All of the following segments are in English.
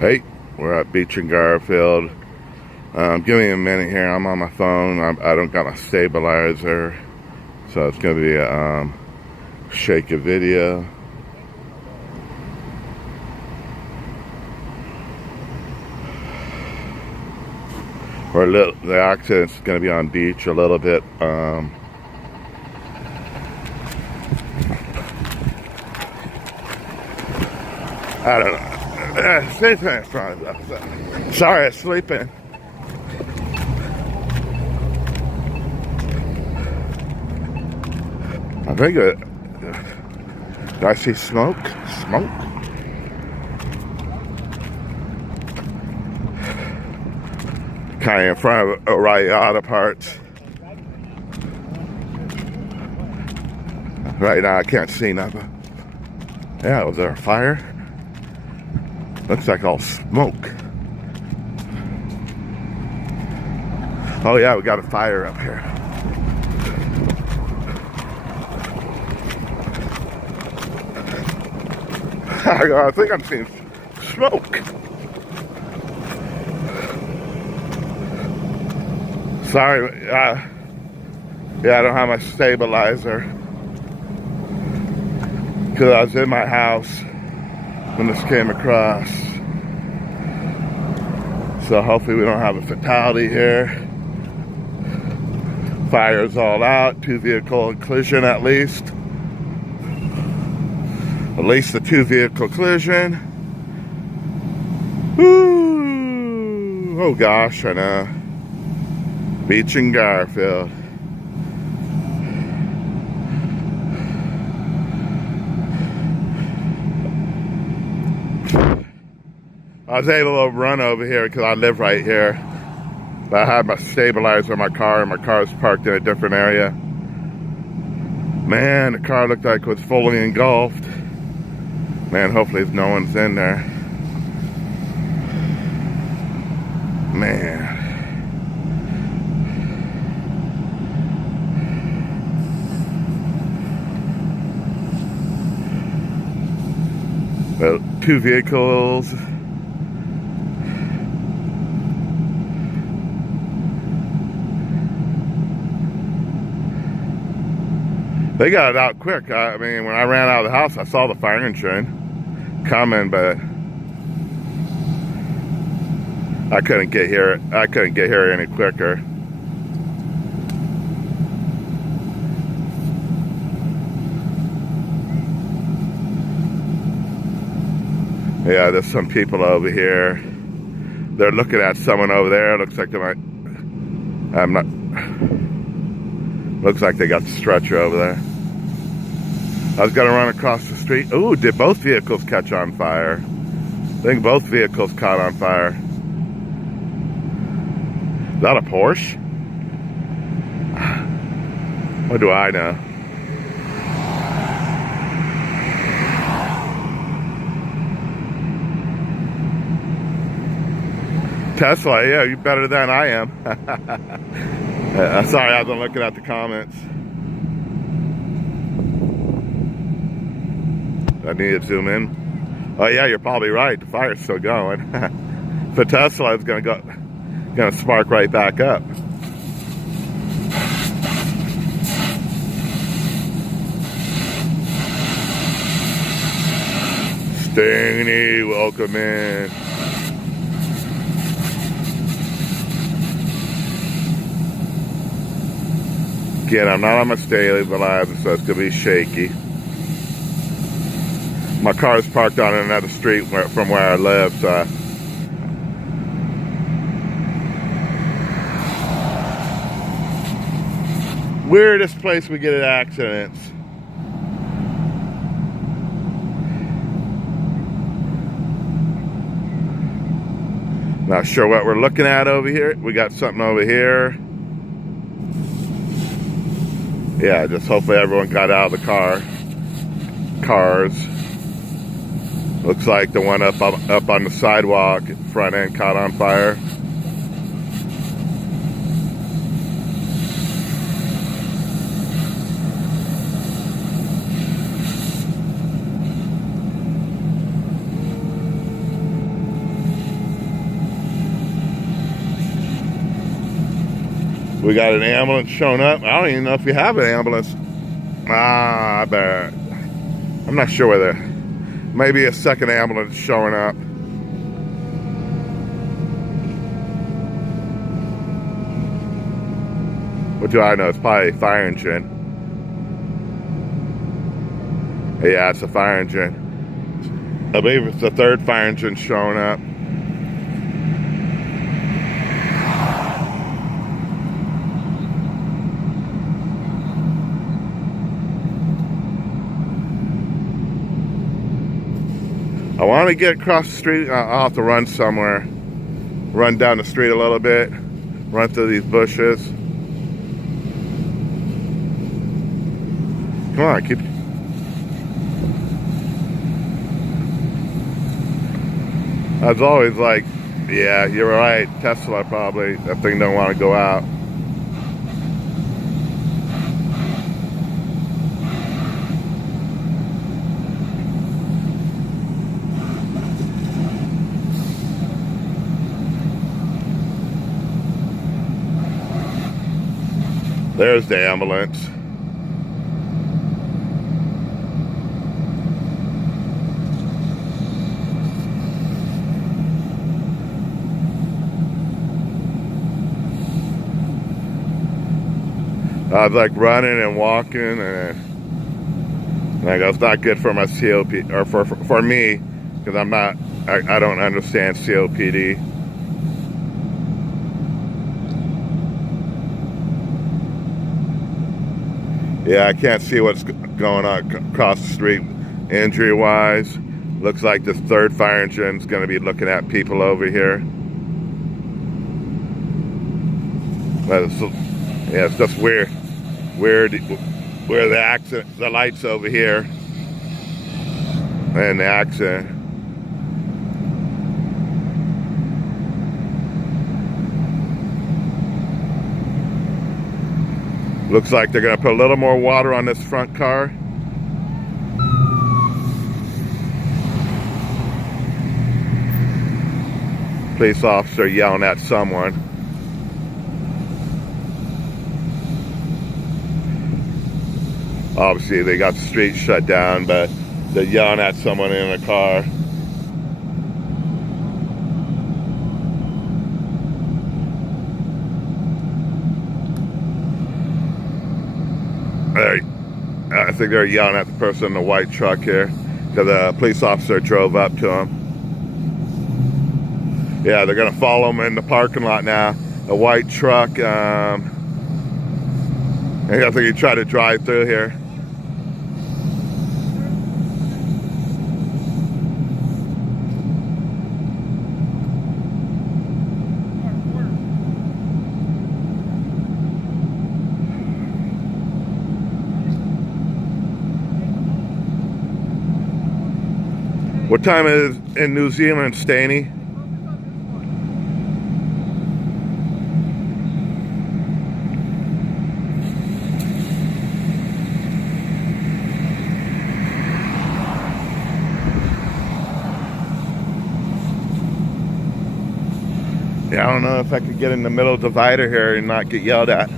Hey, we're at Beach and Garfield. Give me a minute here. I'm on my phone. I don't got my stabilizer, so it's gonna be a shaky video. The accident's gonna be on beach a little bit. I don't know. Sleeping in front of us. Sorry, sleeping. I think it. Did I see smoke? Smoke? Kind of in front of O'Reilly Auto Parts. Right now, I can't see nothing. Yeah, was there a fire? Looks like all smoke. Oh yeah, we got a fire up here. I think I'm seeing smoke. Sorry, yeah, I don't have my stabilizer because I was in my house when this came across. So hopefully we don't have a fatality here. Fire's all out, 2-vehicle collision at least. At least a 2-vehicle collision. Woo! Oh gosh, I know. Beach and Garfield. I was able to run over here because I live right here. But I had my stabilizer in my car, and my car was parked in a different area. Man, the car looked like it was fully engulfed. Man, hopefully no one's in there. Man. Well, 2 vehicles. They got it out quick. I mean, when I ran out of the house, I saw the fire engine coming, but I couldn't get here. I couldn't get here any quicker. Yeah, there's some people over here. They're looking at someone over there. Looks like they might. I'm not. Looks like they got the stretcher over there. I was gonna run across the street. Ooh, did both vehicles catch on fire? I think both vehicles caught on fire. Is that a Porsche? What do I know? Tesla, yeah, you better than I am. Sorry, I wasn't looking at the comments. I need to zoom in. Oh yeah, you're probably right. The fire's still going. The Tesla is gonna spark right back up. Stingy, welcome in. Again, I'm not on my stabilizer, so it's gonna be shaky. My car is parked on another street from where I live, so. Weirdest place we get in accidents. Not sure what we're looking at over here. We got something over here. Yeah, just hopefully everyone got out of the cars. Looks like the one up on the sidewalk, front end caught on fire. We got an ambulance showing up. I don't even know if we have an ambulance. I bet. I'm not sure whether. Maybe a second ambulance showing up. What do I know? It's probably a fire engine. Yeah, it's a fire engine. I believe it's the third fire engine showing up. I want to get across the street. I'll have to run somewhere. Run down the street a little bit. Run through these bushes. Come on, keep. I was always like, yeah, you're right. Tesla probably. That thing don't want to go out. There's the ambulance. I was like running and walking, and like it's not good for my COPD, or for me, because I don't understand COPD. Yeah, I can't see what's going on across the street injury-wise. Looks like this third fire engine's going to be looking at people over here. But it's just weird. Where the light's over here, and the accident. Looks like they're gonna put a little more water on this front car. Police officer yelling at someone. Obviously they got the street shut down, but they're yelling at someone in a car. I think they're yelling at the person in the white truck here, because the police officer drove up to him. Yeah, they're gonna follow him in the parking lot now. A white truck. I think he tried to drive through here. What time is it in New Zealand, Staney? Yeah, I don't know if I could get in the middle divider here and not get yelled at.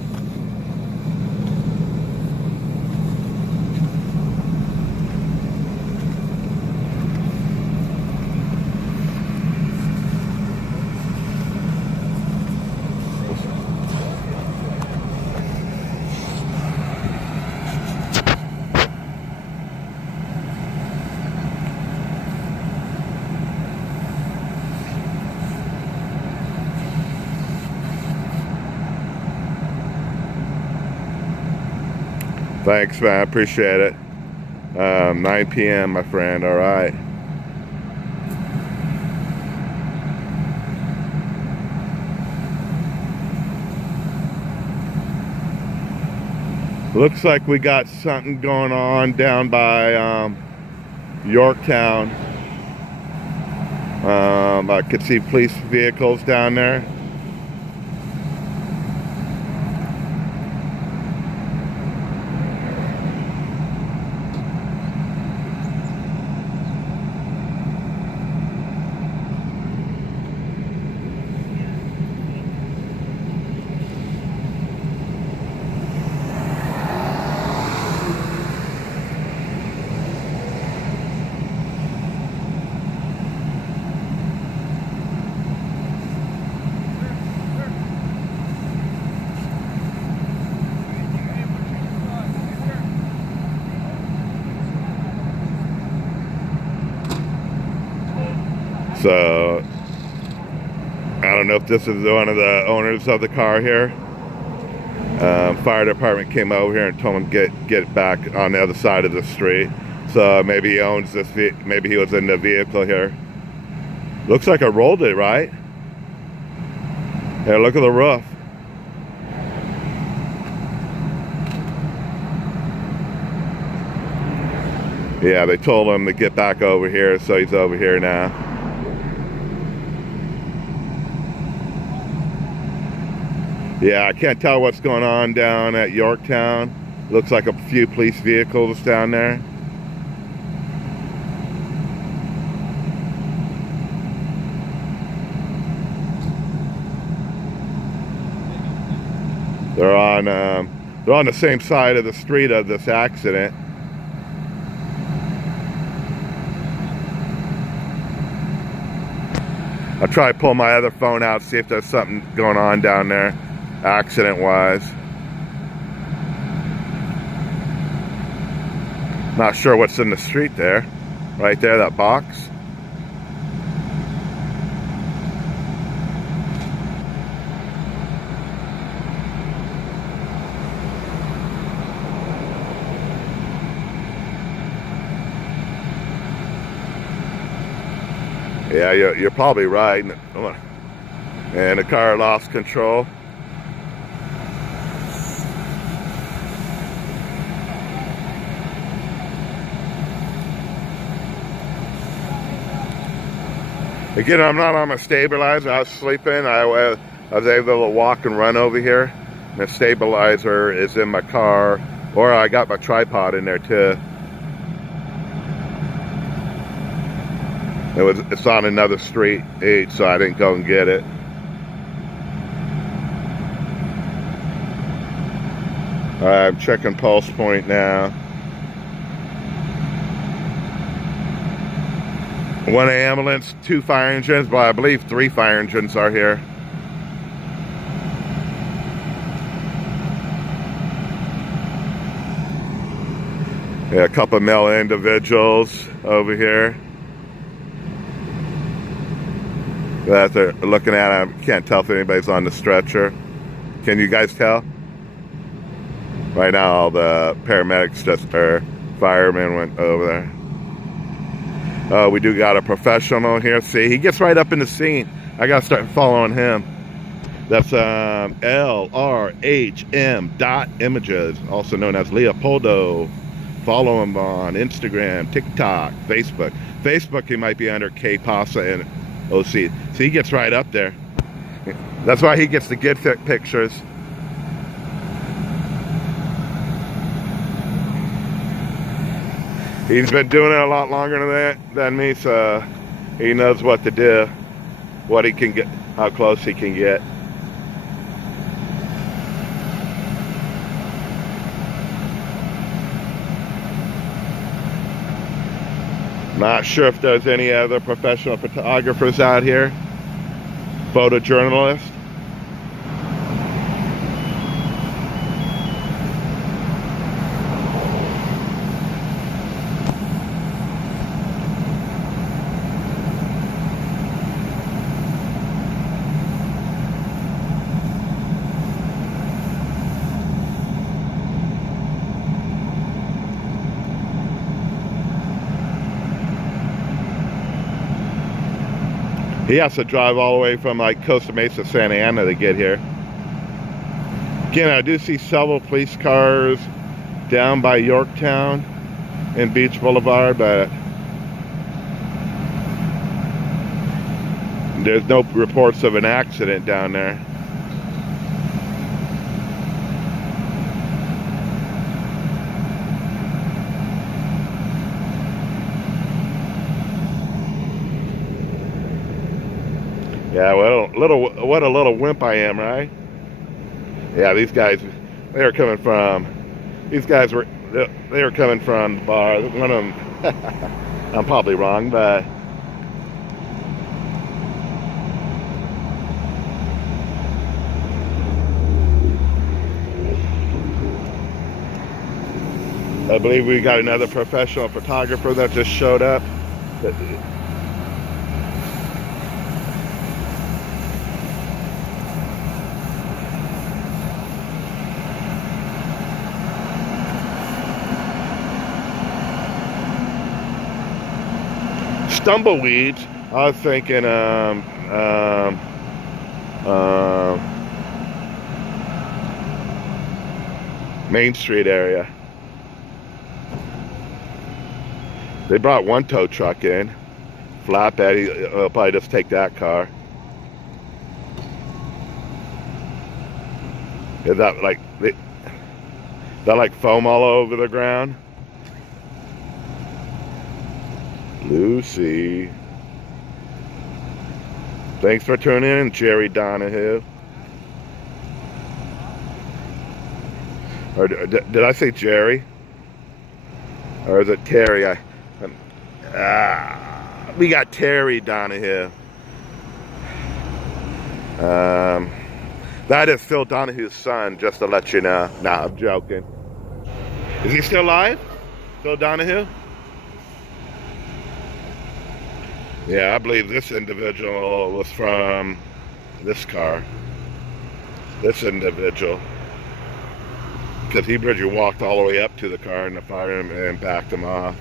Thanks, man. I appreciate it. 9 p.m., my friend. All right. Looks like we got something going on down by Yorktown. I could see police vehicles down there. So I don't know if this is one of the owners of the car here. Fire department came over here and told him get back on the other side of the street. So maybe he owns this. Maybe he was in the vehicle here. Looks like I rolled it, right? Yeah, look at the roof. Yeah, they told him to get back over here, so he's over here now. Yeah, I can't tell what's going on down at Yorktown. Looks like a few police vehicles down there. They're on the same side of the street of this accident. I'll try to pull my other phone out, see if there's something going on down there, accident-wise. Not sure what's in the street there. Right there, that box. Yeah, you're probably right. And the car lost control. Again, I'm not on my stabilizer. I was sleeping. I was able to walk and run over here. The stabilizer is in my car, or I got my tripod in there too. It's on another street, so I didn't go and get it. I'm checking pulse point now. One ambulance, 2 fire engines, but I believe 3 fire engines are here. Yeah, a couple of male individuals over here that they're looking at. I can't tell if anybody's on the stretcher. Can you guys tell? Right now, all the paramedics, or firemen, went over there. We do got a professional here. See, he gets right up in the scene. I gotta start following him. That's LRHM.images, also known as Leopoldo. Follow him on Instagram, TikTok, Facebook. Facebook, he might be under K Pasa and OC. See, he gets right up there. That's why he gets the good pictures. He's been doing it a lot longer than me, so he knows what to do, what he can get, how close he can get. Not sure if there's any other professional photographers out here, photojournalists. He has to drive all the way from like Costa Mesa, Santa Ana to get here. Again, I do see several police cars down by Yorktown and Beach Boulevard, but there's no reports of an accident down there. Yeah, well, what a little wimp I am, right? Yeah, these guys, they were coming from the bar. One of them, I'm probably wrong, but I believe we got another professional photographer that just showed up. Stumbleweeds. I was thinking Main Street area. They brought one tow truck in, flatbed. He'll probably just take that car. Is that like foam all over the ground? Lucy. Thanks for tuning in, Jerry Donahue. Or did I say Jerry? Or is it Terry? We got Terry Donahue. That is Phil Donahue's son, just to let you know. Nah, I'm joking. Is he still alive? Phil Donahue? Yeah, I believe this individual was from this car. This individual. Because he walked all the way up to the car and the fireman backed him off.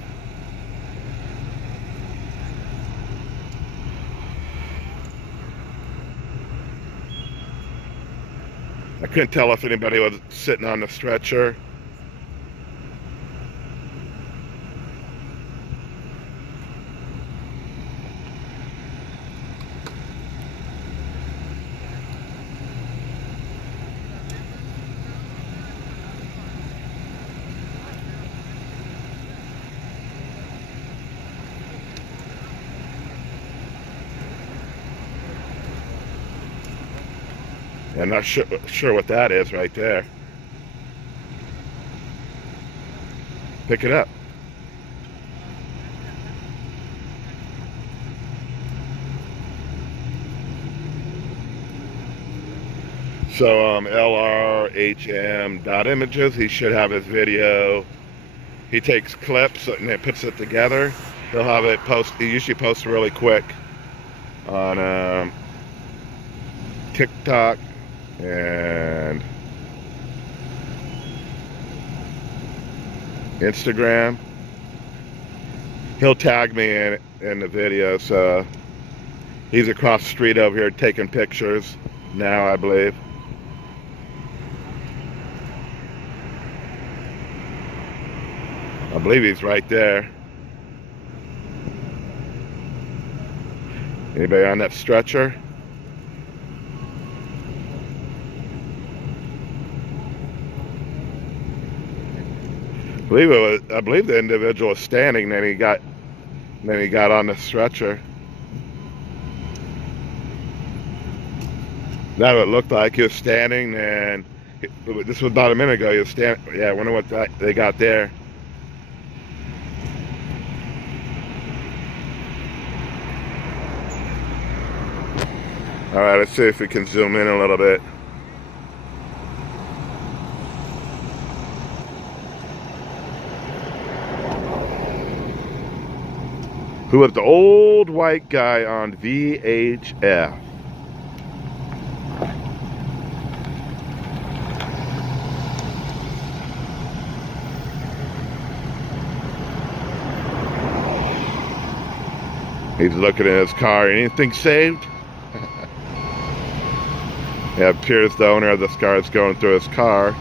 I couldn't tell if anybody was sitting on the stretcher. I'm not sure what that is right there. Pick it up. So LRHM.images, he should have his video. He takes clips and then puts it together. He'll have it post. He usually posts really quick on TikTok and Instagram. He'll tag me in the video, so he's across the street over here taking pictures now, I believe. I believe he's right there. Anybody on that stretcher? I believe the individual was standing, then he got on the stretcher. That's what it looked like. He was standing, and this was about a minute ago. He was standing. Yeah, I wonder what they got there. All right, let's see if we can zoom in a little bit. Who was the old white guy on VHF? He's looking at his car. Anything saved? Yeah, it appears the owner of this car is going through his car.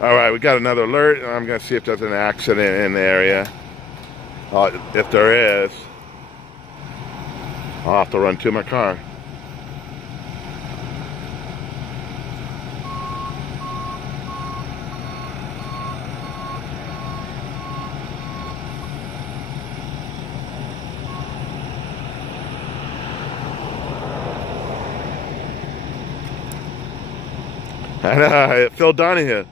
All right, we got another alert. I'm going to see if there's an accident in the area. If there is, I'll have to run to my car. I know, Phil Donahue.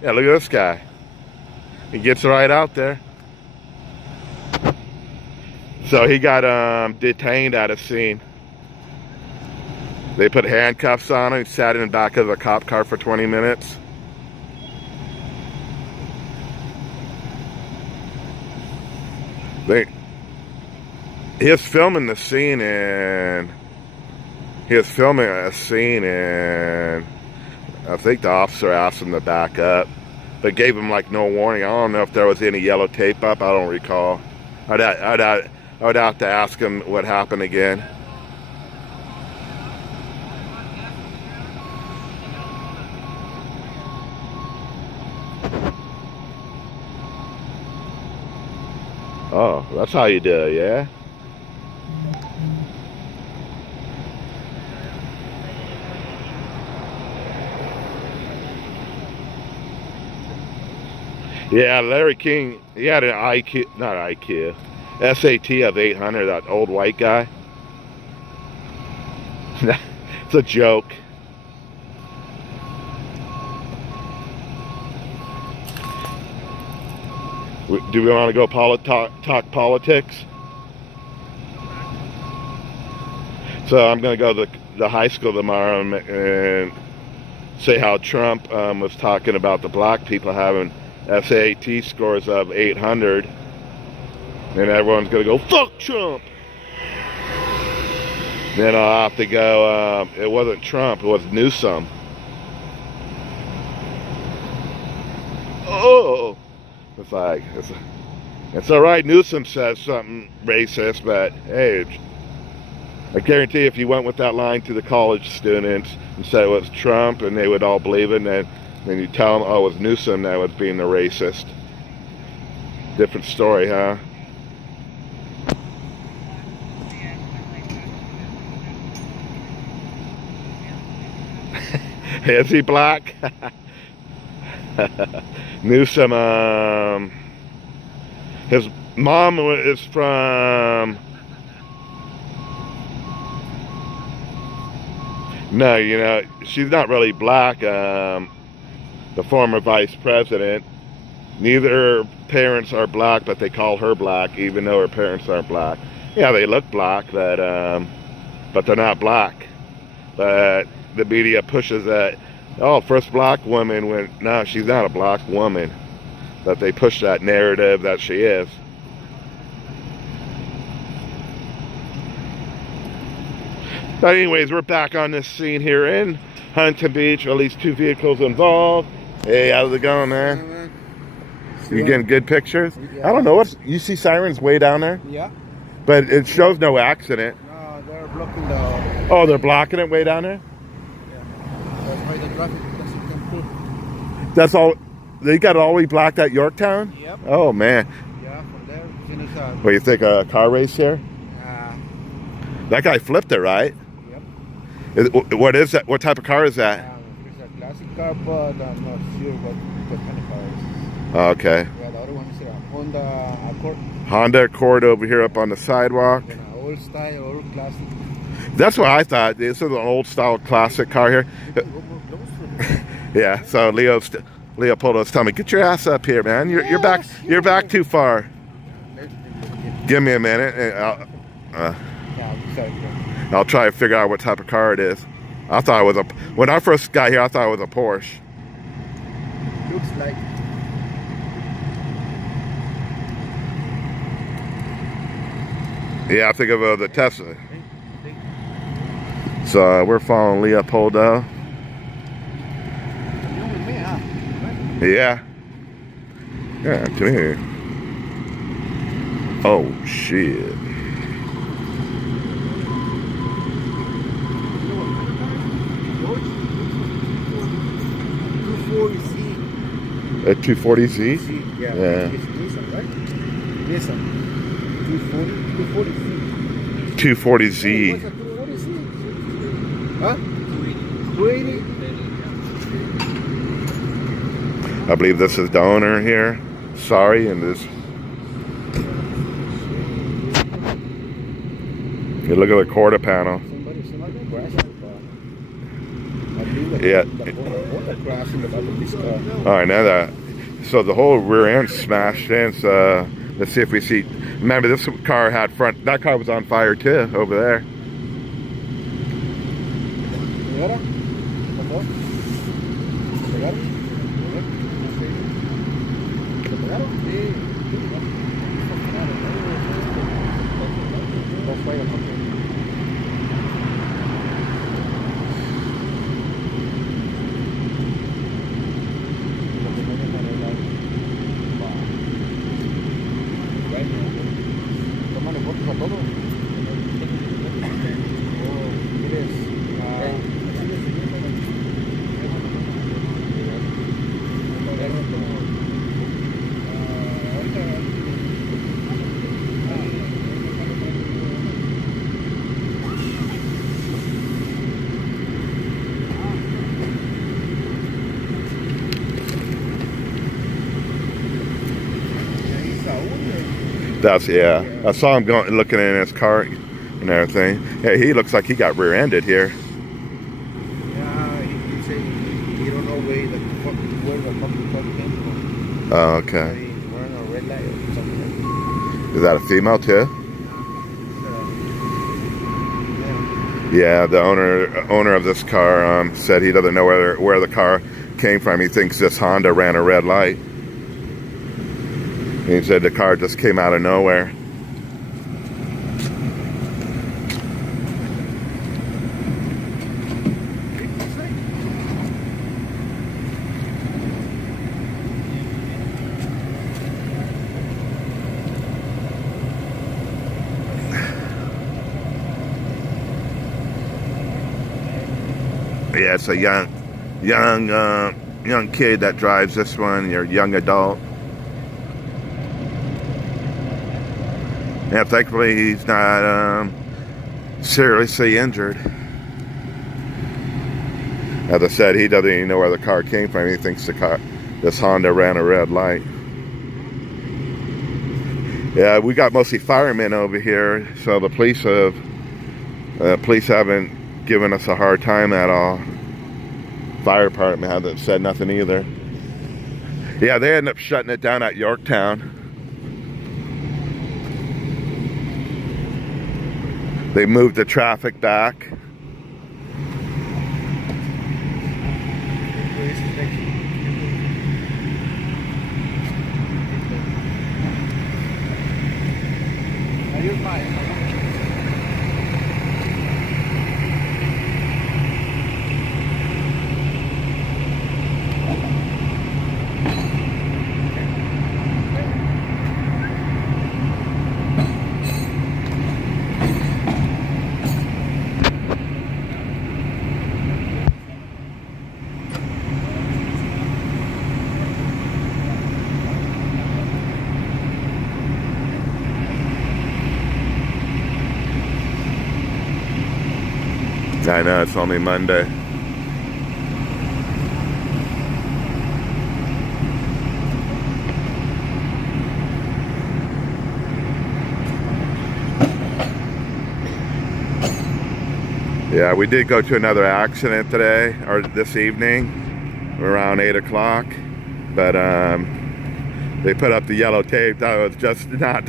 Yeah, look at this guy. He gets right out there. So he got detained at a scene. They put handcuffs on him. He sat in the back of a cop car for 20 minutes. They, he was filming the scene, and he was filming a scene, and I think the officer asked him to back up, but gave him like no warning. I don't know if there was any yellow tape up. I don't recall. I'd have to ask him what happened again. Oh, that's how you do it, yeah? Yeah, Larry King, he had an IQ, not IQ, SAT of 800, that old white guy. It's a joke. Do we want to go talk politics? So I'm going to go to the high school tomorrow and say how Trump was talking about the black people having SAT scores of 800, and everyone's gonna go, fuck Trump. Then I'll have to go, it wasn't Trump, it was Newsom. Oh, it's like, it's all right, Newsom says something racist, but hey, I guarantee if you went with that line to the college students and said it was Trump, and they would all believe it, and then you tell them, oh, it was Newsom that was being the racist. Different story, huh? Is he black? Newsom, his mom is from... No, you know, she's not really black. The former vice president, neither parents are black, but they call her black, even though her parents aren't black. Yeah, they look black, but they're not black. But the media pushes that, oh, first black woman, when no, she's not a black woman. That they push that narrative that she is. But anyways, we're back on this scene here in Huntington Beach. At least 2 vehicles involved. Hey, how's it going, man? You getting good pictures? Yeah. I don't know what you see. Sirens way down there. Yeah. But it shows no accident. No, they're blocking the. Oh, they're blocking it way down there. Yeah. That's why the traffic doesn't come through. That's all. They got it all the way blocked at Yorktown. Yep. Oh man. Yeah, from there finish up. What, you think a car race here? That guy flipped it, right? Yep. What is that? What type of car is that? It's a classic car, but I'm not sure what kind of car it is. Okay. Yeah, the other one is a Honda Accord. Honda Accord over here up on the sidewalk. Yeah, old style, old classic. That's what I thought. This is an old style classic car here. Yeah. So Leopoldo's telling me, get your ass up here, man. You're back. You're back too far. Give me a minute. And I'll try to figure out what type of car it is. I thought it was when I first got here, I thought it was a Porsche. Looks like. Yeah, I think of the Tesla. So we're following Leopoldo. Yeah. Yeah, come here. Oh, shit. A 240Z? Yeah. Yeah. It's Nissan, right? Nissan. 240Z. 240Z. What's a 240Z? Huh? 280? I believe this is the owner here. Sorry, and this. You look at the quarter panel. Yeah. All right, now that. So the whole rear end smashed in. So let's see if we see. Remember, this car had front. That car was on fire too over there. that's why I'm talking. Tómale fotos a todo. ¿Quieres? That's, yeah. I saw him going, looking in his car and everything. Hey, he looks like he got rear-ended here. Yeah, he said he don't know where the fucking truck came from. Oh, okay. He's wearing a red light or something. Is that a female too? Yeah, the owner of this car said he doesn't know where the car came from. He thinks this Honda ran a red light. He said the car just came out of nowhere. Yeah, it's a young kid that drives this one. You're a young adult. Yeah, thankfully he's not seriously injured. As I said, he doesn't even know where the car came from. He thinks this Honda ran a red light. Yeah, we got mostly firemen over here, so the police haven't given us a hard time at all. Fire department hasn't said nothing either. Yeah, they ended up shutting it down at Yorktown. They moved the traffic back. I know, it's only Monday. Yeah, we did go to another accident today, or this evening, around 8 o'clock. But they put up the yellow tape. That was just not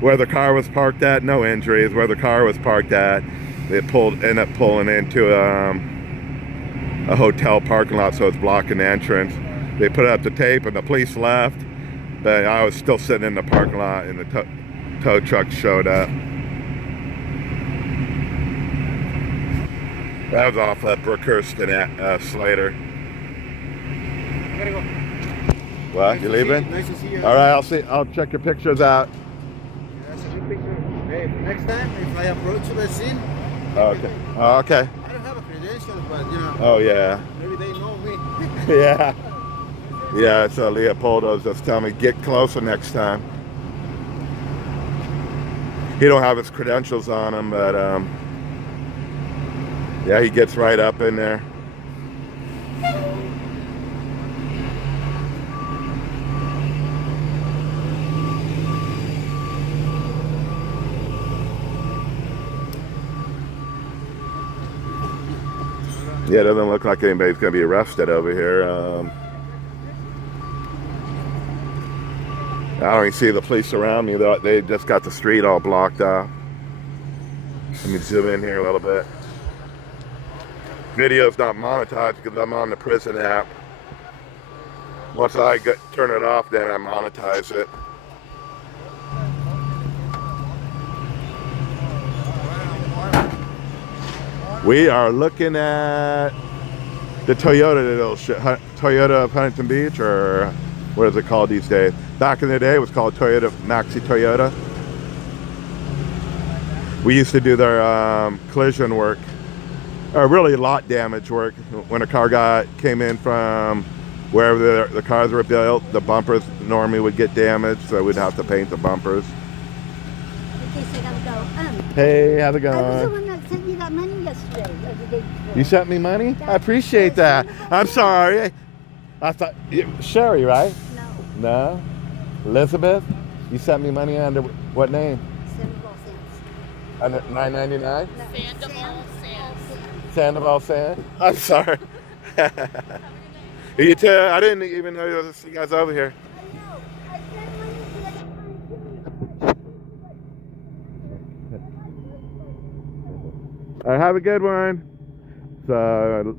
where the car was parked at. No injuries. Where the car was parked at. They ended up pulling into a hotel parking lot, so it's blocking the entrance. They put up the tape and the police left, but I was still sitting in the parking lot and the tow truck showed up. That was off at Brookhurst and Slater. I gotta go. What? You leaving? Nice to see you. All right, I'll check your pictures out. That's a good picture. Hey, next time if I approach the scene. Okay. Oh, okay. I don't have a credential, but you know. Oh yeah. Maybe they know me. Yeah. Yeah. So Leopoldo's just telling me get closer next time. He don't have his credentials on him, but yeah, he gets right up in there. Yeah, it doesn't look like anybody's going to be arrested over here. I don't even see the police around me, though. They just got the street all blocked off. Let me zoom in here a little bit. Video's not monetized because I'm on the prison app. Once I turn it off, then I monetize it. We are looking at the Toyota of Huntington Beach, or what is it called these days? Back in the day, it was called Toyota Maxi Toyota. We used to do their collision work, or really lot damage work. When a car came in from wherever the cars were built, the bumpers normally would get damaged, so we'd have to paint the bumpers. Okay, so I gotta go. Hey, how's it I was the going? one that sent you that money yesterday, or the day before. You sent me money? Yeah. I appreciate that. I'm sorry. I thought, Sherry, right? No, No? Elizabeth? You sent me money under what name? Sandoval Sands. Under $9.99? Sandoval Sands. Sandoval Sand? I'm sorry. You too. I didn't even know there was you guys over here. I know. I sent money the other time too. Have a good one. So,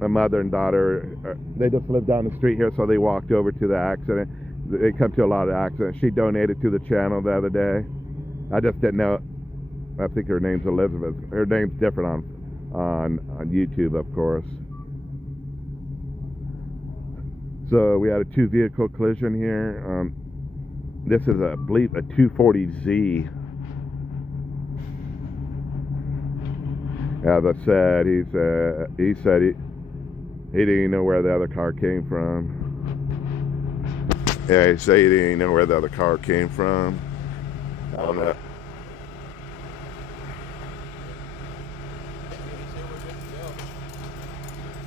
my mother and daughter, they just live down the street here, so they walked over to the accident. They come to a lot of accidents. She donated to the channel the other day. I just didn't know. I think her name's Elizabeth. Her name's different on YouTube, of course. So we had a 2-vehicle collision here. This is a 240Z. As I said, he said he didn't even know where the other car came from. Yeah, he said he didn't even know where the other car came from. I don't know.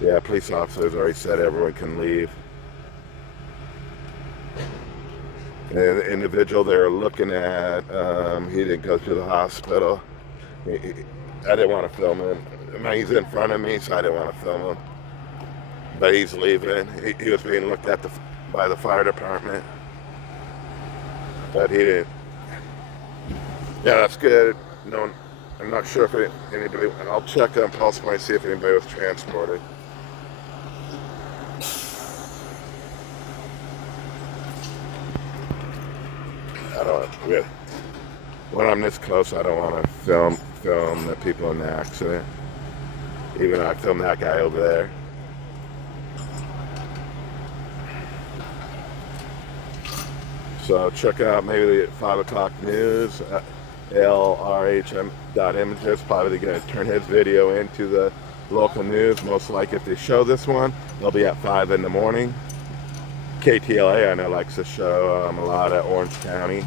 Yeah, police officers already said everyone can leave. And the individual they're looking at, he didn't go to the hospital. I didn't want to film him. I mean, he's in front of me, so I didn't want to film him. But he's leaving. He was being looked at by the fire department. But he didn't. Yeah, that's good. No, I'm not sure if anybody. I'll check on Pulse Point, see if anybody was transported. I don't. When I'm this close, I don't want to film the people in the accident. Even though I filmed that guy over there. So check out maybe the 5 o'clock news. LRHM.images probably going to turn his video into the local news. Most likely, if they show this one, they'll be at 5 in the morning. KTLA, I know, likes to show a lot at Orange County.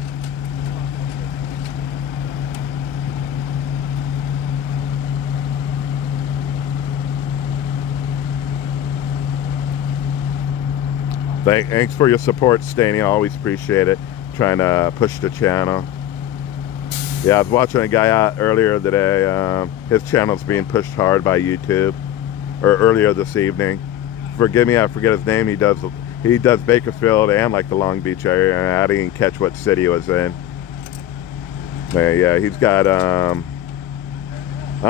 Thanks for your support, Staney. I always appreciate it. Trying to push the channel. Yeah, I was watching a guy out earlier today. His channel's being pushed hard by YouTube. Or earlier this evening. Forgive me, I forget his name. He does Bakersfield and like the Long Beach area. I didn't catch what city it was in. But yeah, he's got I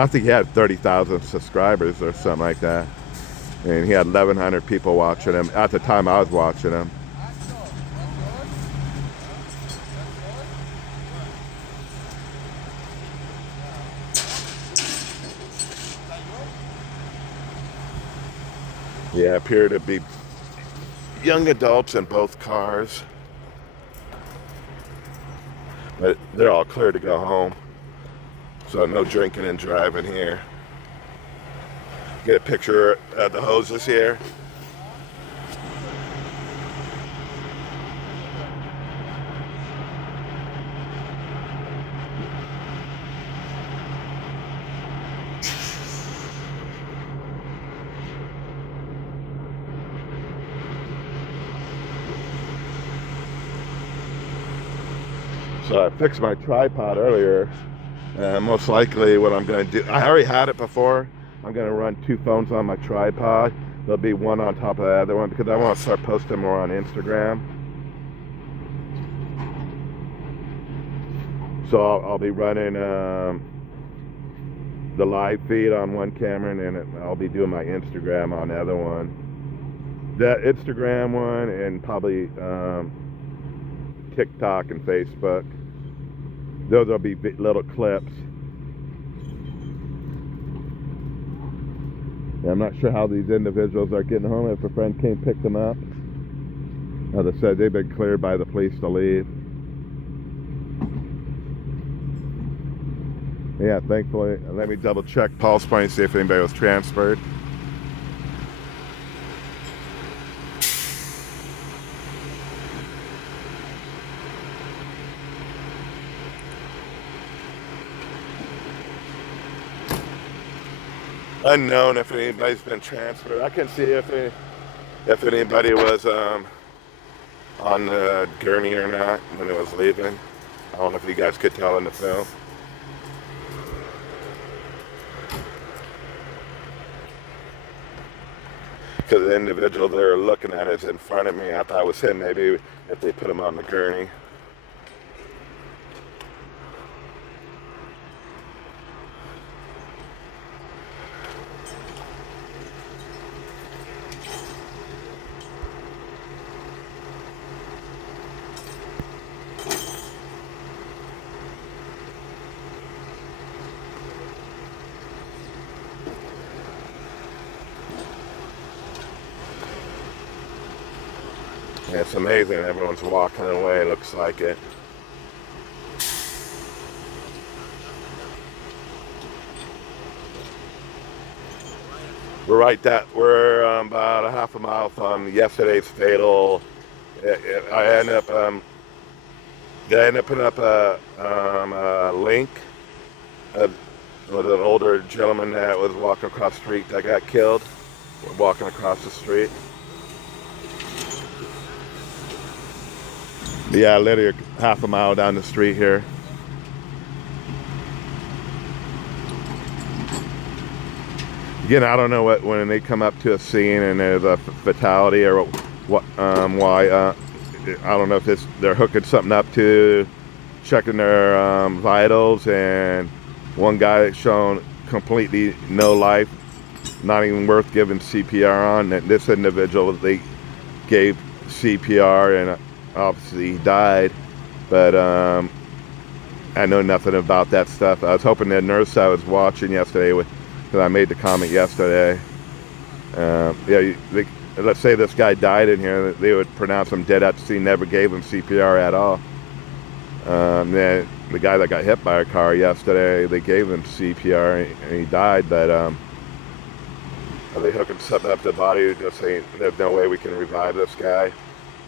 think he had 30,000 subscribers or something like that. And he had 1,100 people watching him at the time I was watching him. Yeah, appear to be young adults in both cars. But they're all clear to go home. So no drinking and driving here. Get a picture of the hoses here. So I fixed my tripod earlier. Most likely what I'm going to do, I already had it before. I'm going to run 2 phones on my tripod. There'll be one on top of the other one because I want to start posting more on Instagram. So I'll be running the live feed on one camera, and then I'll be doing my Instagram on the other one. That Instagram one and probably TikTok and Facebook. Those will be little clips. Yeah, I'm not sure how these individuals are getting home. If a friend came pick them up. As I said, they've been cleared by the police to leave. Yeah, thankfully. Let me double check Pulse Point, see if anybody was transferred. Unknown if anybody's been transferred. I can see if anybody was on the gurney or not when it was leaving. I don't know if you guys could tell in the film. Because the individual they were looking at is in front of me. I thought it was him, maybe if they put him on the gurney. Yeah, it's amazing. Everyone's walking away. Looks like it. We're about a half a mile from yesterday's fatal. I ended up putting up a link with an older gentleman that was walking across the street that got killed. Walking across the street. Yeah, literally half a mile down the street here. Again, I don't know what when they come up to a scene and there's a fatality or what, why. I don't know if they're hooking something up to checking their vitals, and one guy shown completely no life, not even worth giving CPR on. And this individual, they gave CPR and obviously he died, but I know nothing about that stuff. I was hoping the nurse I was watching yesterday because I made the comment yesterday. Let's say this guy died in here, they would pronounce him dead at the scene, never gave him CPR at all. Then the guy that got hit by a car yesterday, they gave him CPR and he died, but are they hooking something up to the body, just saying there's no way we can revive this guy?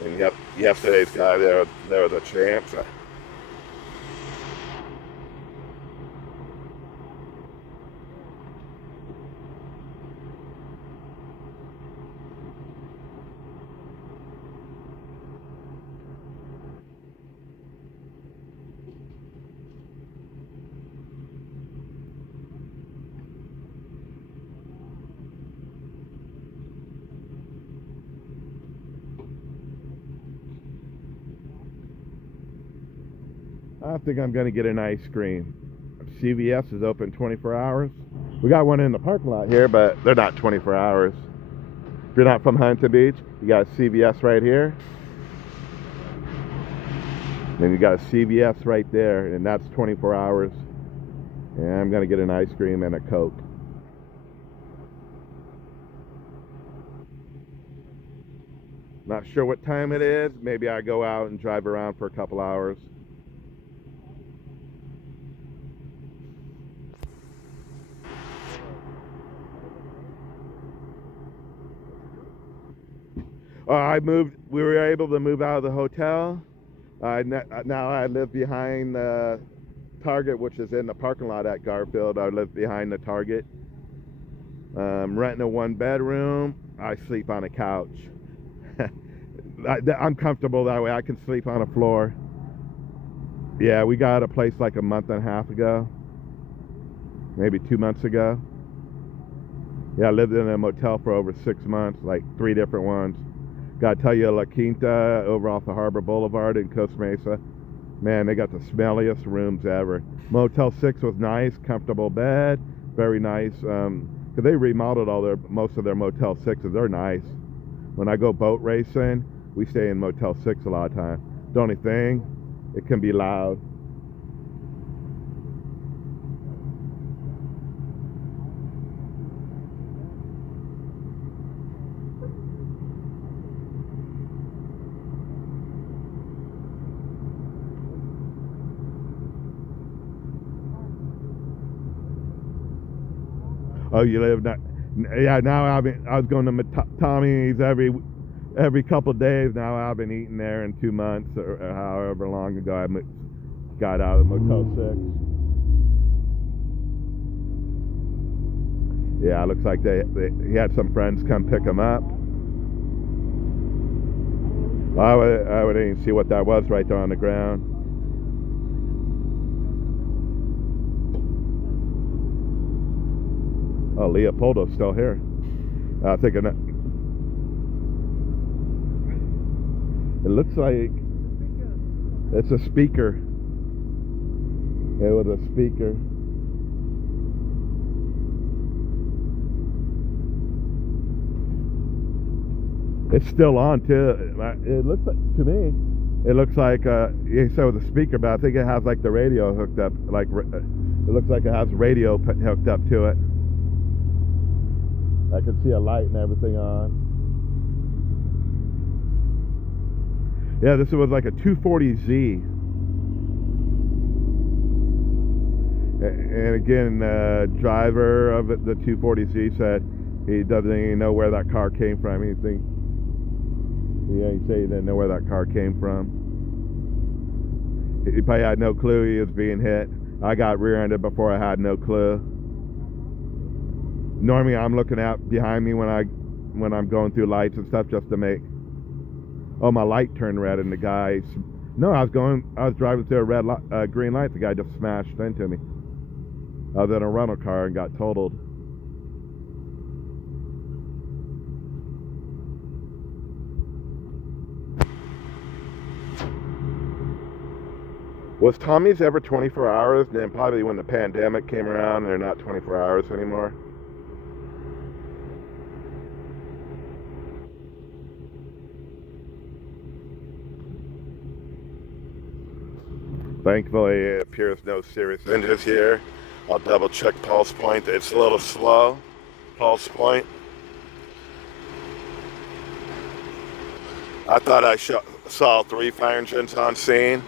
And yep, yesterday's guy, there was a chance. I think I'm going to get an ice cream. CVS is open 24 hours. We got one in the parking lot here, but they're not 24 hours. If you're not from Huntington Beach, you got CVS right here. Then you got a CVS right there, and that's 24 hours. And I'm going to get an ice cream and a Coke. Not sure what time it is. Maybe I go out and drive around for a couple hours. We were able to move out of the hotel. Now I live behind Target, which is in the parking lot at Garfield. I live behind the Target. Renting a 1-bedroom. I sleep on a couch. I'm comfortable that way. I can sleep on a floor. Yeah, we got a place like a month and a half ago. Maybe 2 months ago. Yeah, I lived in a motel for over 6 months, like 3 different ones. Gotta tell you, La Quinta over off the Harbor Boulevard in Costa Mesa, man, they got the smelliest rooms ever. Motel 6 was nice, comfortable bed, very nice. Cause they remodeled most of their Motel 6s. They're nice. When I go boat racing, we stay in Motel 6 a lot of time. The only thing, it can be loud. Oh, you live not? Yeah. Now I was going to Tommy's every couple of days. Now I've been eating there in 2 months or however long ago I got out of Motel 6. Yeah, it looks like he had some friends come pick him up. I would even see what that was right there on the ground. Oh, Leopoldo's still here. I think it looks like it's a speaker. It was a speaker. It's still on too. It looks like, to me, it looks like you said with a speaker, but I think it has like the radio hooked up. Like it looks like it has radio hooked up to it. I can see a light and everything on. Yeah, this was like a 240Z. And again, driver of the 240Z said he doesn't even know where that car came from. He said he didn't know where that car came from. He probably had no clue he was being hit. I got rear-ended before I had no clue. Normally I'm looking out behind me when I'm going through lights and stuff just to make. Oh, my light turned red and the guy. No, I was driving through a green light. The guy just smashed into me. I was in a rental car and got totaled. Was Tommy's ever 24 hours? Then probably when the pandemic came around, they're not 24 hours anymore. Thankfully, it appears no serious injuries here. I'll double check pulse point. It's a little slow, pulse point. I thought I saw 3 fire engines on scene.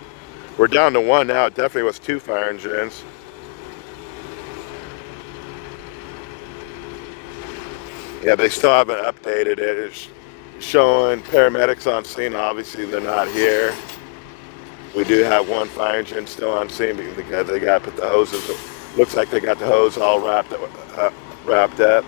We're down to 1 now. It definitely was 2 fire engines. Yeah, they still haven't updated it. It's showing paramedics on scene. Obviously, they're not here. We do have 1 fire engine still on scene because they got to put the hoses. Looks like they got the hose all wrapped up.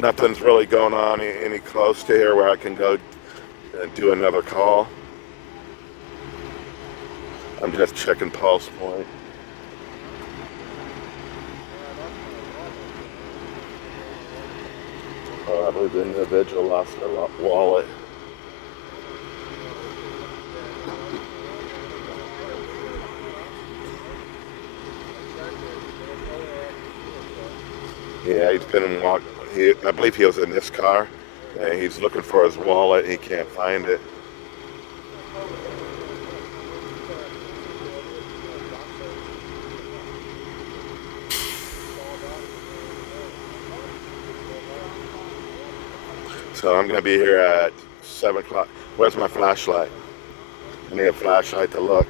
Nothing's really going on any close to here where I can go and do another call. I'm just checking pulse point. I believe the individual lost their wallet. Yeah, he's been walking. I believe he was in this car, and he's looking for his wallet. He can't find it. So I'm going to be here at 7 o'clock. Where's my flashlight? I need a flashlight to look.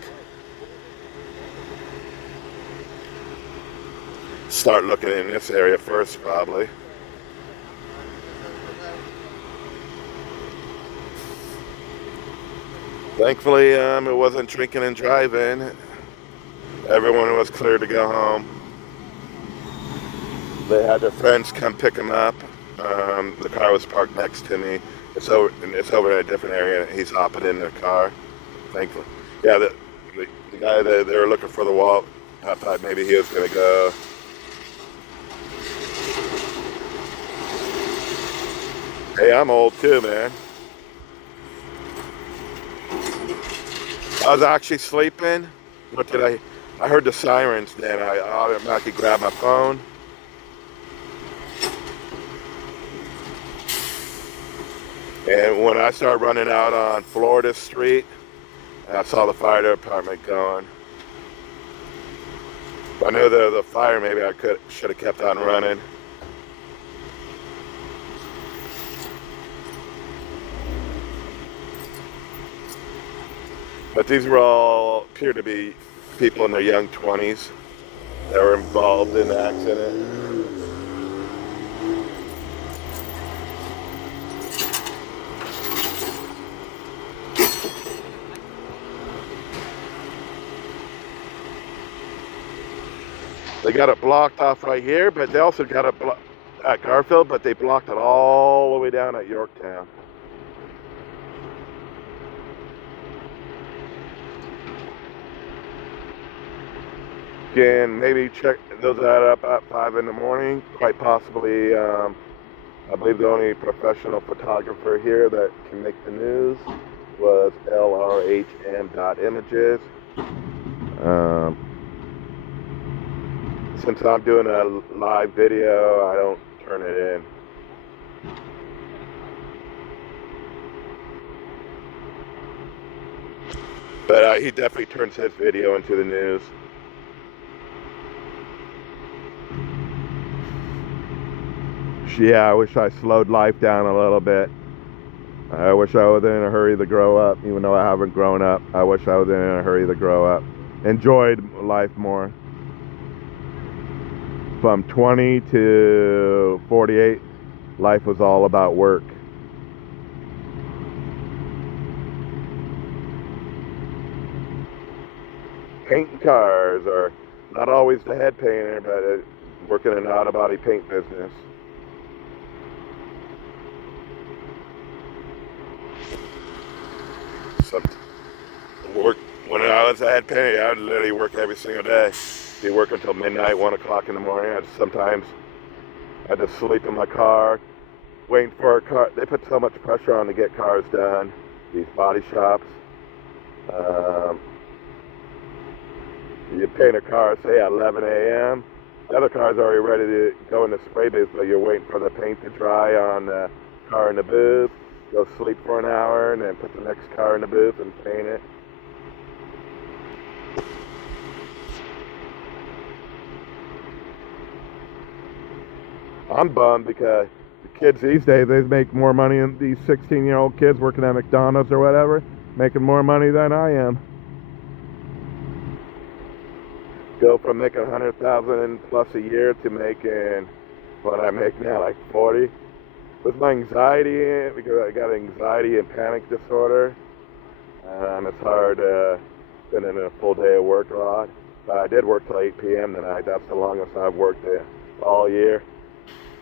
Start looking in this area first, probably. Thankfully, it wasn't drinking and driving. Everyone was clear to go home. They had their friends come pick them up. The car was parked next to me. It's over in a different area. He's hopping in the car. Thankfully, yeah. The guy that they were looking for the wallet. I thought maybe he was gonna go. Hey, I'm old too, man. I was actually sleeping. What did I heard the sirens then. I automatically grabbed my phone. And when I started running out on Florida Street, I saw the fire department going. If I knew the fire, maybe I should have kept on running. But these were all appear to be people in their young 20s that were involved in the accident. They got it blocked off right here, but they also got it at Garfield, but they blocked it all the way down at Yorktown. Again, maybe check those that up at 5 in the morning. Quite possibly, I believe the only professional photographer here that can make the news was LRHM.images. Since I'm doing a live video, I don't turn it in. But he definitely turns his video into the news. Yeah, I wish I slowed life down a little bit. I wish I was in a hurry to grow up, even though I haven't grown up. I wish I was in a hurry to grow up. Enjoyed life more. From 20 to 48, life was all about work. Painting cars, or not always the head painter, but working in an auto body paint business. When I was a head painter, I would literally work every single day. Be working until midnight, 1 o'clock in the morning. Sometimes I had to sleep in my car, waiting for a car. They put so much pressure on to get cars done, these body shops. You paint a car, say at 11 a.m. The other car's already ready to go in the spray booth, but you're waiting for the paint to dry on the car in the booth. Go sleep for an hour, and then put the next car in the booth and paint it. I'm bummed because the kids these days, they make more money than these 16-year-old kids working at McDonald's or whatever, making more money than I am. Go from making $100,000 plus a year to making what I make now, like 40. With my anxiety, because I got anxiety and panic disorder, it's hard been in a full day of work a lot. But I did work till 8 p.m. tonight. That's the longest I've worked all year.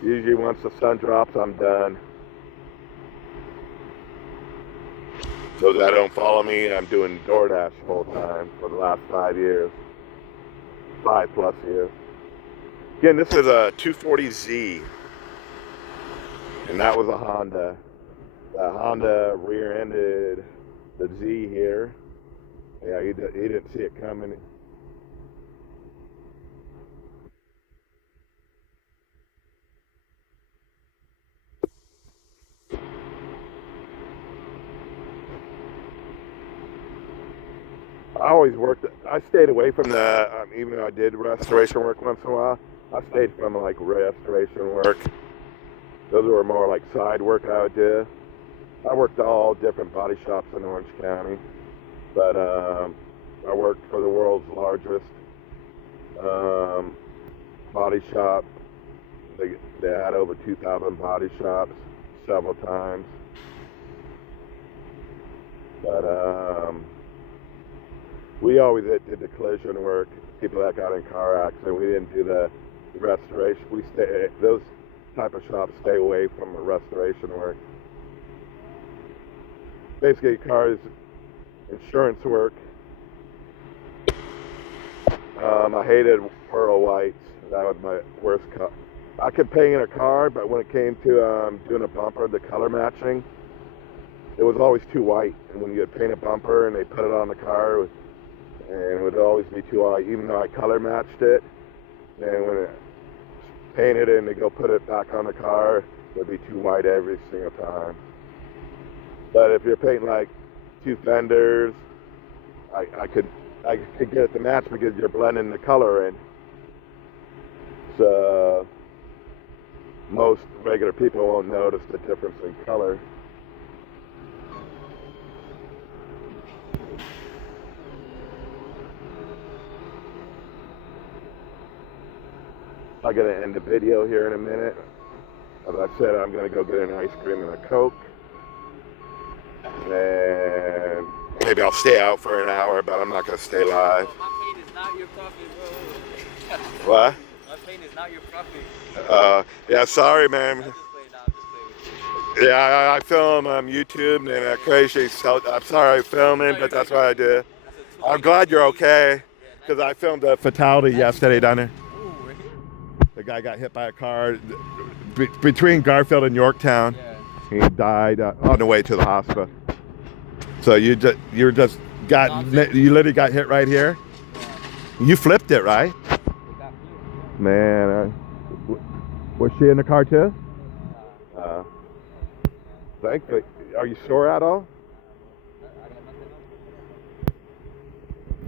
Usually once the sun drops, I'm done. Those that don't follow me, I'm doing DoorDash full time for the last 5 years. 5+ years. Again, this is a 240Z. And that was a Honda. The Honda rear-ended the Z here. Yeah, he didn't see it coming. I stayed away from even though I did restoration work once in a while, I stayed from like restoration work. Those were more like side work I would do. I worked all different body shops in Orange County, but I worked for the world's largest body shop. They had over 2,000 body shops several times. But we always did the collision work. People that got in car accident, we didn't do the restoration. Those type of shops stay away from the restoration work. Basically, cars insurance work. I hated pearl whites. That was my worst cut. I could paint a car, but when it came to doing a bumper, the color matching, it was always too white. And when you would paint a bumper and they put it on the car, it would always be too white, even though I color matched it. And when it painted it and they go put it back on the car, it would be too white every single time. But if you're painting like two fenders, I could get it to match because you're blending the color in. So most regular people won't notice the difference in color. I'm gonna end the video here in a minute. As I said, I'm gonna go get an ice cream and a Coke. And maybe I'll stay out for an hour, but I'm not gonna stay live. My pain is not your profit, bro. What? My pain is not your profit. Yeah, sorry, man. I'm just playing with you. Yeah, I film on YouTube and crazy. So I'm sorry filming, but that's what I do. I'm glad you're okay, because I filmed a fatality yesterday down there. Ooh, we're here? The guy got hit by a car between Garfield and Yorktown. Yeah. He died on the way to the hospital. So you literally got hit right here. Yeah. You flipped it, right? We got you. Man, was she in the car too? Thankfully, are you sore at all?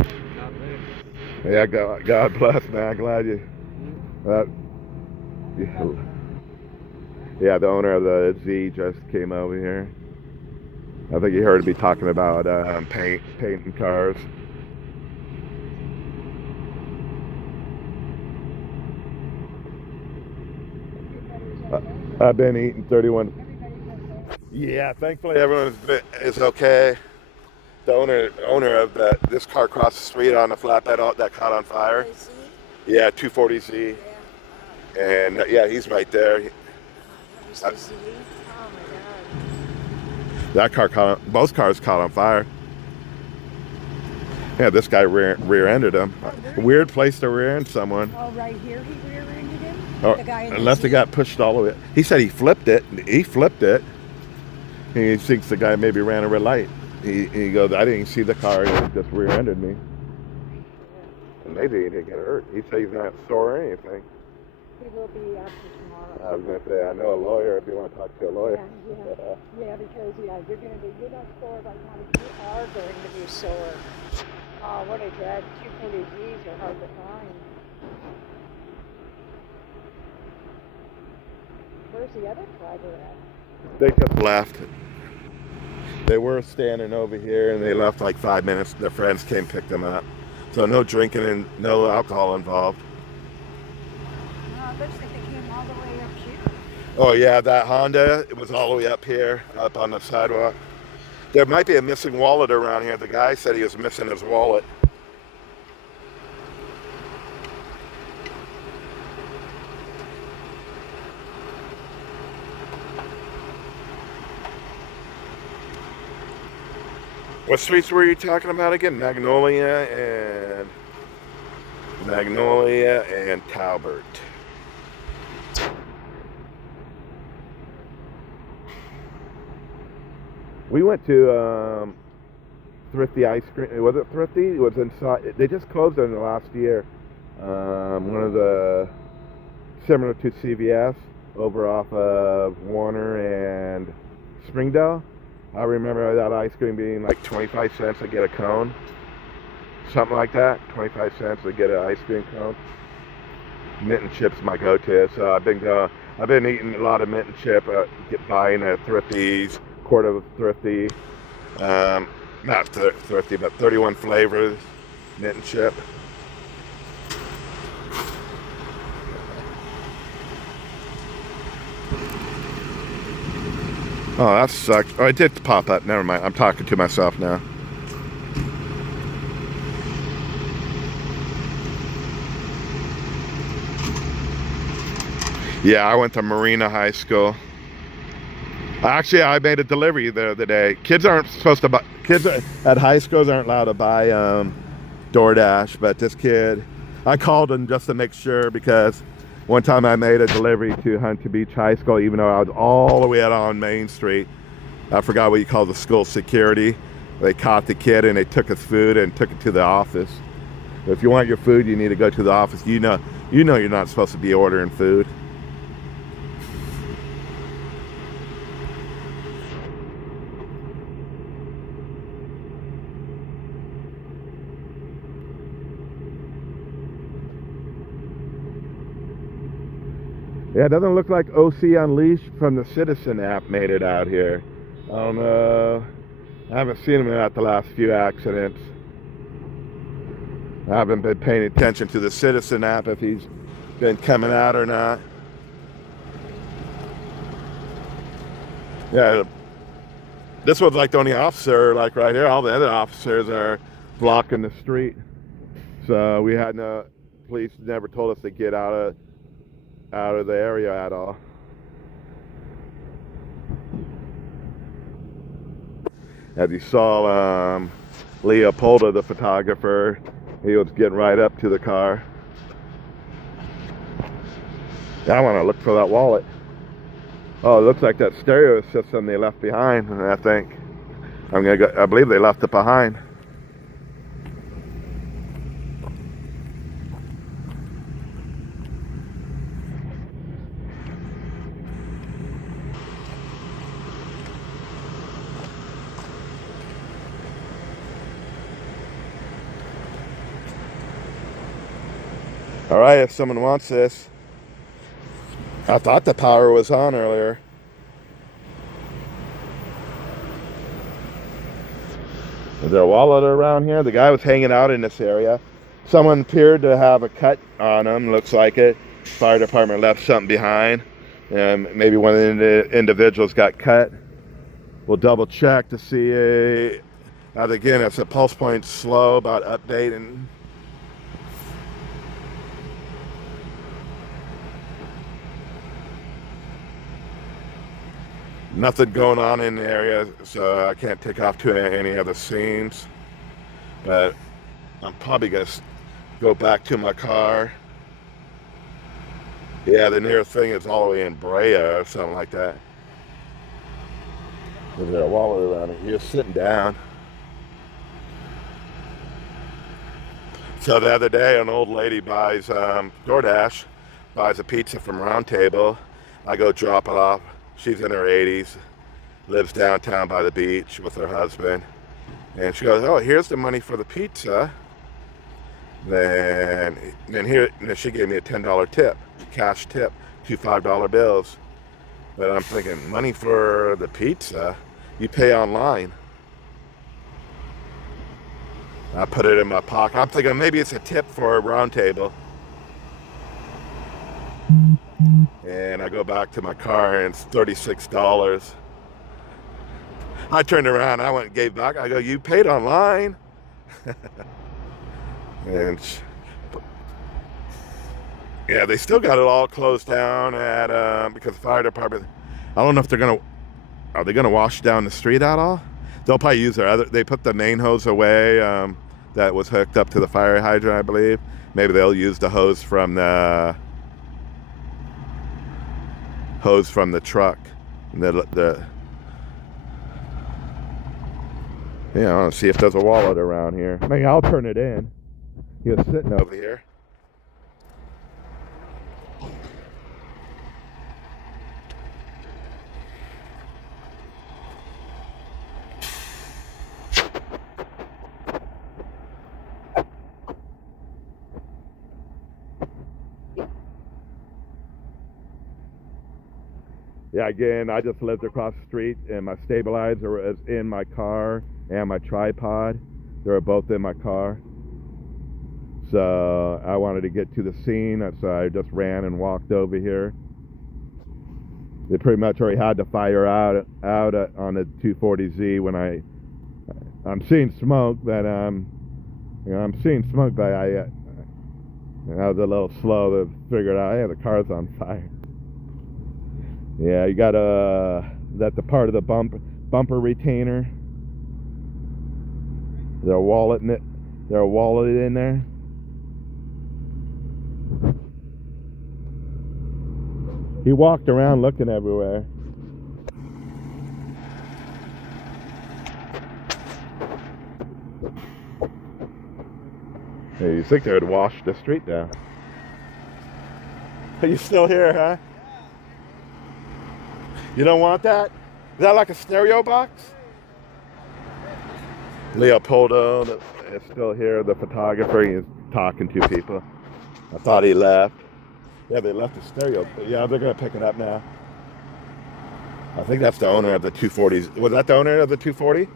I got nothing else. Yeah, God bless, man. Glad you. Yeah, the owner of the Z just came over here. I think he heard me talking about painting cars. I've been eating 31. Yeah, thankfully everyone is okay. The owner of this car across the street on the flatbed that caught on fire. Yeah, 240Z. And yeah, he's right there. That car both cars caught on fire. Yeah, this guy rear-ended him. Weird place to rear-end someone. Oh, right here he rear-ended him? Oh, The guy in the unless it Jeep? got pushed all the way. He said he flipped it. He flipped it. He thinks the guy maybe ran a red light. He goes, I didn't see the car. It just rear-ended me. And maybe he didn't get hurt. He said he's not sore or anything. He will be after tomorrow. I was going to say, I know a lawyer if you want to talk to a lawyer. Yeah, because you're not sore right now, but you are going to be sore. Oh, what a drag. 240Zs are hard to find. Where's the other driver at? They just left. They were standing over here and they left like 5 minutes. Their friends came pick them up. So no drinking and no alcohol involved. Looks like they came all the way up here. Oh yeah, that Honda, it was all the way up here, up on the sidewalk. There might be a missing wallet around here. The guy said he was missing his wallet. What streets were you talking about again? Magnolia and Talbert. We went to Thrifty Ice Cream. Was it Thrifty? It was inside. They just closed it in the last year. One of the similar to CVS over off of Warner and Springdale. I remember that ice cream being like 25 cents to get a cone. Something like that. 25 cents to get an ice cream cone. Mint and chip's my go-to. So I've been eating a lot of mint and chip. Buying a Thrifty's. Quart of Thrifty, not Thrifty, but 31 flavors, mint and chip. Oh, that sucked. Oh, it did pop up. Never mind. I'm talking to myself now. Yeah, I went to Marina High School. Actually, I made a delivery the other day. Kids at high schools aren't allowed to buy DoorDash, but this kid, I called him just to make sure, because one time I made a delivery to Huntington Beach High School, even though I was all the way out on Main Street. I forgot what you call the school security. They caught the kid and they took his food and took it to the office. If you want your food, you need to go to the office. You know you're not supposed to be ordering food. Yeah, it doesn't look like OC Unleashed from the Citizen app made it out here. I don't know. I haven't seen him at the last few accidents. I haven't been paying attention to the Citizen app if he's been coming out or not. Yeah, this one's like the only officer, like right here. All the other officers are blocking the street. So we had no, police never told us to get out of the area at all. As you saw, Leopoldo, the photographer, he was getting right up to the car. I want to look for that wallet. Oh, it looks like that stereo system they left behind, I think. I believe they left it behind. All right, if someone wants this. I thought the power was on earlier. Is there a wallet around here? The guy was hanging out in this area. Someone appeared to have a cut on him, looks like it. Fire department left something behind. And maybe one of the individuals got cut. We'll double check to see. Again, it's a pulse point slow about updating. Nothing going on in the area, so I can't take off to any other scenes. But I'm probably gonna go back to my car. Yeah, the nearest thing is all the way in Brea or something like that. Is there a wallet around it? You're sitting down. So the other day, an old lady buys DoorDash, buys a pizza from Round Table. I go drop it off. She's in her 80s, lives downtown by the beach with her husband. And she goes, oh, here's the money for the pizza. Then she gave me a $10 tip, cash tip, 2 $5 bills. But I'm thinking, money for the pizza? You pay online. I put it in my pocket. I'm thinking maybe it's a tip for a Round Table. And I go back to my car and it's $36. I turned around, I went and gave back. I go, you paid online? And yeah, they still got it all closed down at because the fire department. I don't know if are they gonna wash down the street at all? They'll probably use they put the main hose away that was hooked up to the fire hydrant, I believe. Maybe they'll use the hose from the truck. Yeah, I want to see if there's a wallet around here. Maybe I'll turn it in. He was sitting over here. Yeah, again, I just lived across the street and my stabilizer was in my car and my tripod. They were both in my car. So I wanted to get to the scene, so I just ran and walked over here. They pretty much already had the fire out on the 240Z when I'm seeing smoke, but I'm seeing smoke, but I was a little slow to figure it out. Hey, the car's on fire. Yeah, you got that's the part of the bumper retainer. There's a wallet in it. There's a wallet in there. He walked around looking everywhere. Hey, you think they would wash the street down? Are you still here, huh? You don't want that? Is that like a stereo box? Leopoldo is still here, the photographer. He's talking to people. I thought he left. Yeah, they left the stereo. But yeah, they're gonna pick it up now. I think that's the owner of the 240s. Was that the owner of the 240?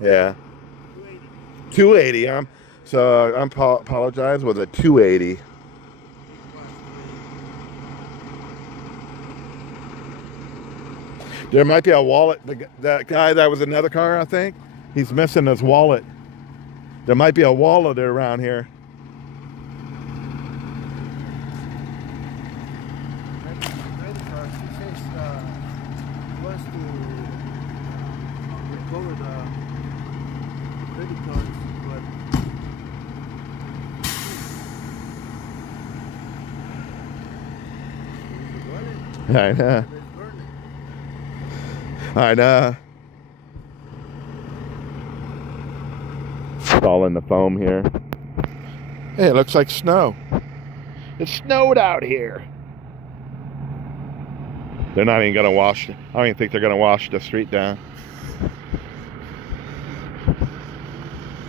Yeah. 280. So I'm apologize. Was a 280. There might be a wallet. That guy that was another car, I think. He's missing his wallet. There might be a wallet around here. Credit card. She says wants to recover the credit cards, but I know. it's burning. I know. It's all in the foam here. Hey, it looks like snow. It snowed out here. They're not even gonna wash. I don't even think they're gonna wash the street down.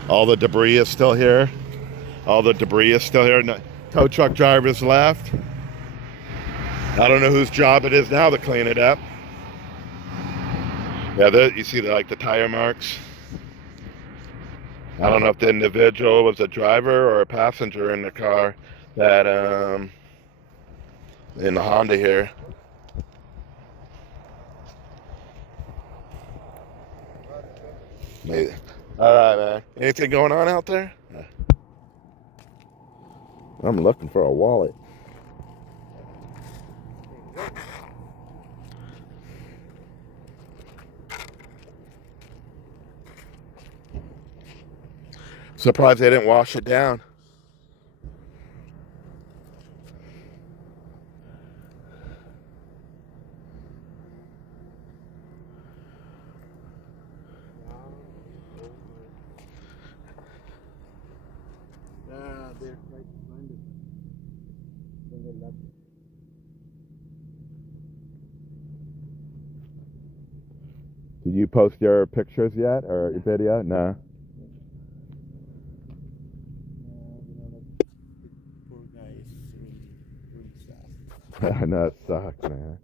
All the debris is still here. All the debris is still here. No, tow truck drivers left. I don't know whose job it is now to clean it up. Yeah, you see like the tire marks. I don't know if the individual was a driver or a passenger in the car that in the Honda here. Maybe. All right, man. Anything going on out there? I'm looking for a wallet. Surprised they didn't wash it down. They're trying to find it. Then they left it. Did you post your pictures yet or your video? No. Poor guy is really sad. I know it sucks, man.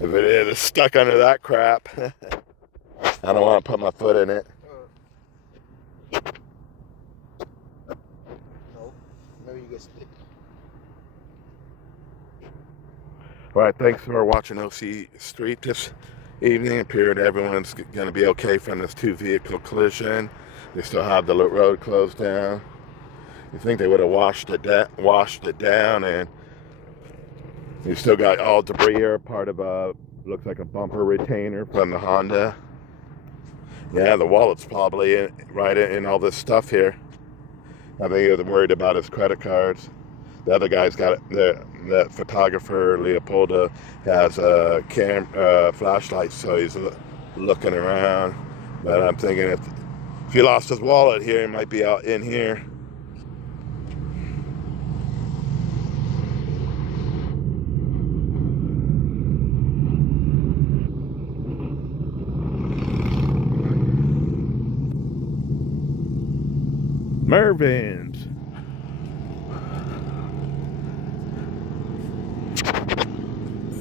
If it is, it's stuck under that crap. I don't want to put my foot in it. No, maybe you get stick. All right, thanks for watching OC Street this evening. It appeared everyone's going to be okay from this two-vehicle collision. They still have the road closed down. You think they would have washed it down, and you still got all debris here, part of looks like a bumper retainer from the Honda. Yeah, the wallet's probably right in all this stuff here. I think he was worried about his credit cards. The other guy's got that photographer, Leopoldo, has a flashlight, so he's looking around. But I'm thinking if he lost his wallet here, he might be out in here. Mervin's.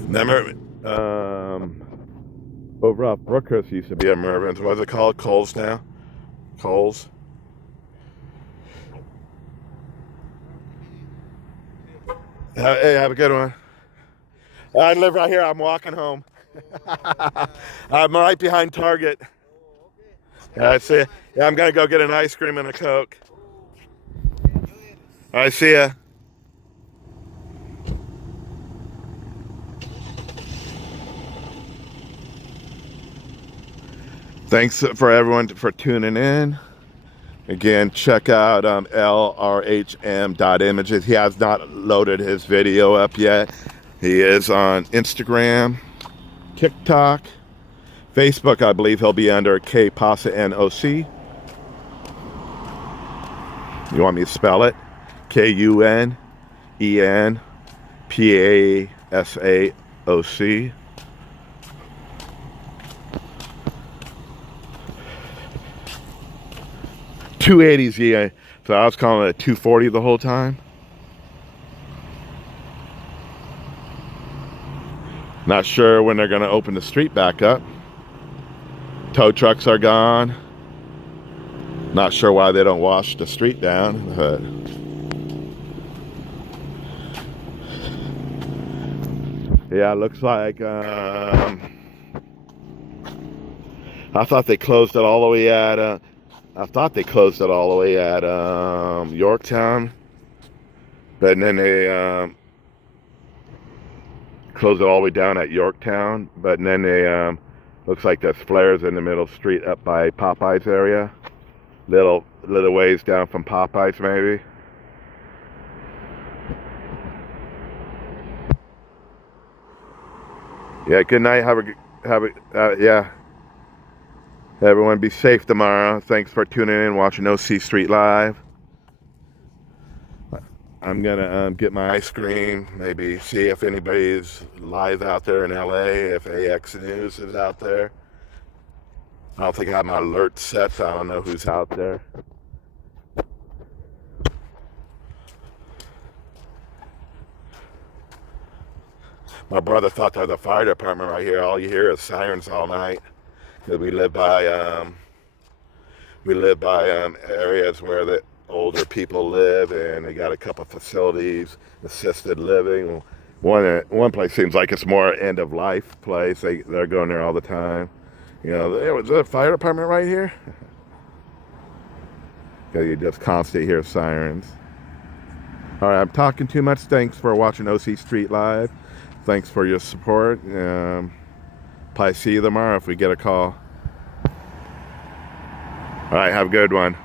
Remember, over off Brookhurst used to be a Mervin's. What's it called? Coles now? Coles? Hey, have a good one. I live right here. I'm walking home. I'm right behind Target. Yeah, I see. Yeah, I'm gonna go get an ice cream and a Coke. I see ya. Thanks for everyone for tuning in. Again, check out LRHM.images. He has not loaded his video up yet. He is on Instagram, TikTok, Facebook, I believe he'll be under K Pasa NOC. You want me to spell it? KUNENPASAOC. .280Z. So I was calling it a 240 the whole time. Not sure when they're going to open the street back up. Tow trucks are gone. Not sure why they don't wash the street down, but yeah, it looks like I thought they closed it all the way at Yorktown, but then they closed it all the way down at Yorktown, but then they looks like there's flares in the middle street up by Popeyes area, little ways down from Popeyes maybe. Yeah, good night. Yeah. Everyone be safe tomorrow. Thanks for tuning in, watching OC Street Live. I'm gonna get my ice cream, maybe see if anybody's live out there in LA, if AX News is out there. I don't think I have my alert set, so I don't know who's out there. My brother thought there was a fire department right here. All you hear is sirens all night. Because we live by areas where the older people live, and they got a couple facilities, assisted living. One place seems like it's more end of life place. They're going there all the time. You know, there was a fire department right here. Because you just constantly hear sirens. All right, I'm talking too much. Thanks for watching OC Street Live. Thanks for your support. Probably see you tomorrow if we get a call. All right, have a good one.